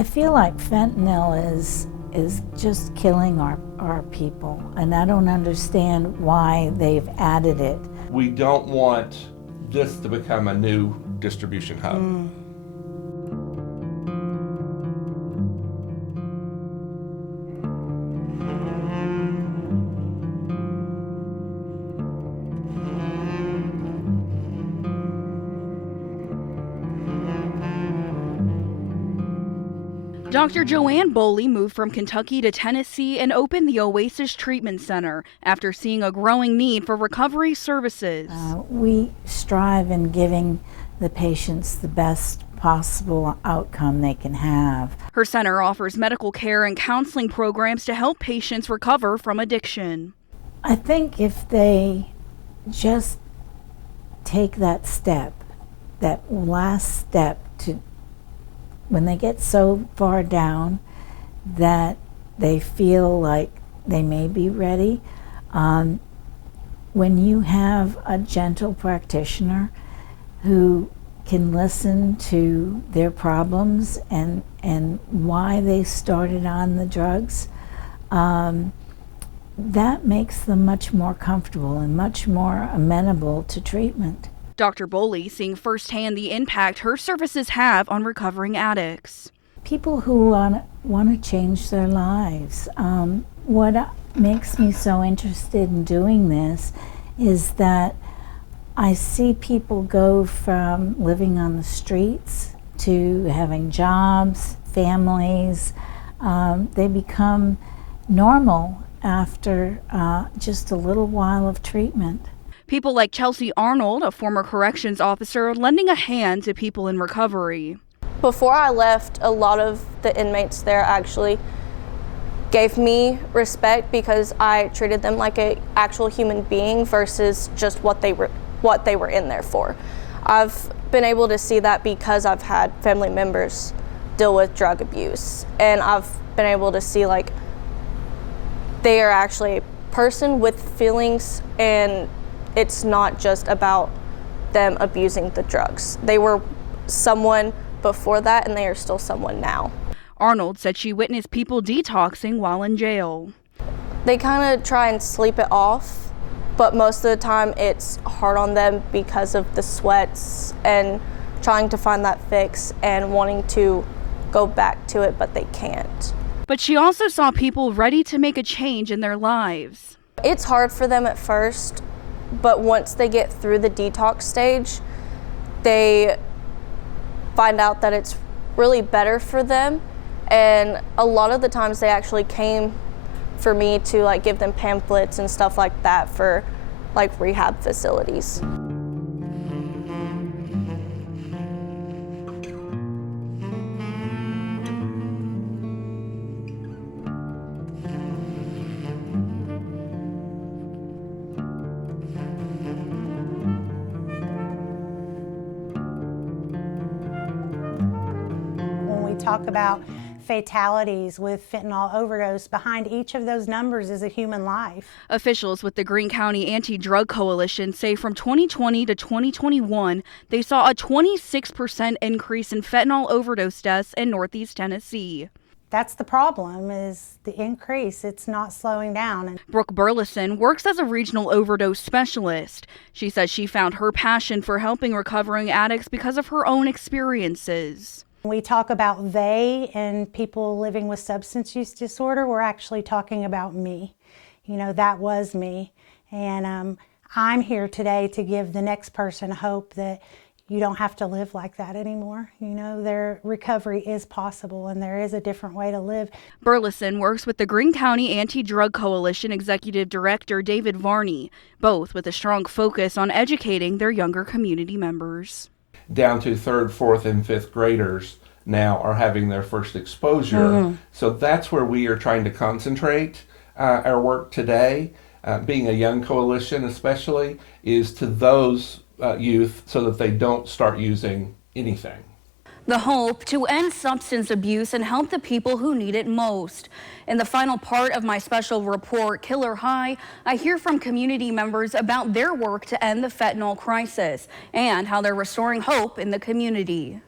I feel like fentanyl is just killing our people, and I don't understand why they've added it. We don't want this to become a new distribution hub. Dr. Joanne Boley moved from Kentucky to Tennessee and opened the Oasis Treatment Center after seeing a growing need for recovery services. We strive in giving the patients the best possible outcome they can have. Her center offers medical care and counseling programs to help patients recover from addiction. I think if they just take that step, that last step to when they get so far down that they feel like they may be ready, when you have a gentle practitioner who can listen to their problems and why they started on the drugs, that makes them much more comfortable and much more amenable to treatment. Dr. Boley seeing firsthand the impact her services have on recovering addicts. People who want to change their lives. What makes me so interested in doing this is that I see people go from living on the streets to having jobs, families. They become normal after just a little while of treatment. People like Chelsea Arnold, a former corrections officer, lending a hand to people in recovery. Before I left, a lot of the inmates there actually gave me respect because I treated them like an actual human being versus just what they were in there for. I've been able to see that because I've had family members deal with drug abuse, and I've been able to see like they are actually a person with feelings, and it's not just about them abusing the drugs. They were someone before that, and they are still someone now. Arnold said she witnessed people detoxing while in jail. They kind of try and sleep it off, but most of the time it's hard on them because of the sweats and trying to find that fix and wanting to go back to it, but they can't. But she also saw people ready to make a change in their lives. It's hard for them at first, but once they get through the detox stage, they find out that it's really better for them. And a lot of the times they actually came for me to like give them pamphlets and stuff like that for like rehab facilities. Talk about fatalities with fentanyl overdose, behind each of those numbers is a human life. Officials with the Greene County Anti-Drug Coalition say from 2020 to 2021, they saw a 26% increase in fentanyl overdose deaths in Northeast Tennessee. That's the problem, is the increase. It's not slowing down. Brooke Burleson works as a regional overdose specialist. She says she found her passion for helping recovering addicts because of her own experiences. We talk about they and people living with substance use disorder. We're actually talking about me. You know, that was me. And I'm here today to give the next person hope that you don't have to live like that anymore. You know, their recovery is possible and there is a different way to live. Burleson works with the Greene County Anti-Drug Coalition Executive Director David Varney, both with a strong focus on educating their younger community members. Down to 3rd, 4th, and 5th graders now are having their first exposure. So that's where we are trying to concentrate our work today, being a young coalition especially, is to those youth so that they don't start using anything. The hope to end substance abuse and help the people who need it most. In the final part of my special report, Killer High, I hear from community members about their work to end the fentanyl crisis and how they're restoring hope in the community.